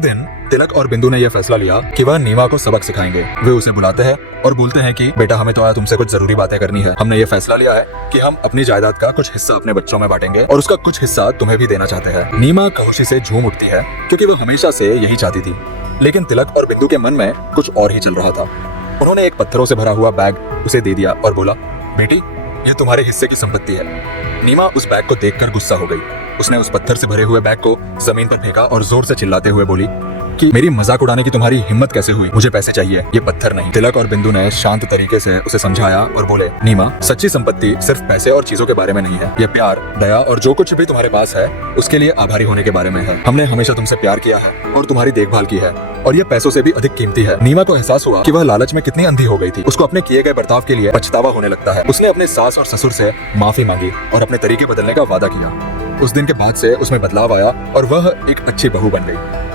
दिन तिलक और बिंदु ने यह फैसला लिया कि वह नीमा को सबक सिखाएंगे। वे उसे बुलाते हैं और बोलते हैं कि बेटा, हमें तो आज तुमसे कुछ जरूरी बातें करनी है। हमने ये फैसला लिया है कि हम अपनी जायदाद का कुछ हिस्सा अपने बच्चों में बांटेंगे और उसका कुछ हिस्सा तुम्हें भी देना चाहते हैं। नीमा खुशी से झूम उठती है क्योंकि वो हमेशा से यही चाहती थी। लेकिन तिलक और बिंदु के मन में कुछ और ही चल रहा था। उन्होंने एक पत्थरों से भरा हुआ बैग उसे दे दिया और बोला, बेटी, ये तुम्हारे हिस्से की संपत्ति है। नीमा उस बैग को देखकर गुस्सा हो गई। उसने उस पत्थर से भरे हुए बैग को जमीन पर फेंका और जोर से चिल्लाते हुए बोली कि मेरी मजाक उड़ाने की तुम्हारी हिम्मत कैसे हुई? मुझे पैसे चाहिए, ये पत्थर नहीं। तिलक और बिंदु ने शांत तरीके से उसे समझाया और बोले, नीमा, सच्ची संपत्ति सिर्फ पैसे और चीजों के बारे में नहीं है। ये प्यार, दया और जो कुछ भी तुम्हारे पास है उसके लिए आभारी होने के बारे में है। हमने हमेशा तुमसे प्यार किया है और तुम्हारी देखभाल की है और ये पैसों से भी अधिक कीमती है। नीमा को एहसास हुआ कि वह लालच में कितनी अंधी हो गई थी। उसको अपने किए गए बर्ताव के लिए पछतावा होने लगता है। उसने अपने सास और ससुर से माफी मांगी और अपने तरीके बदलने का वादा किया। उस दिन के बाद से उसमें बदलाव आया और वह एक अच्छी बहू बन गई।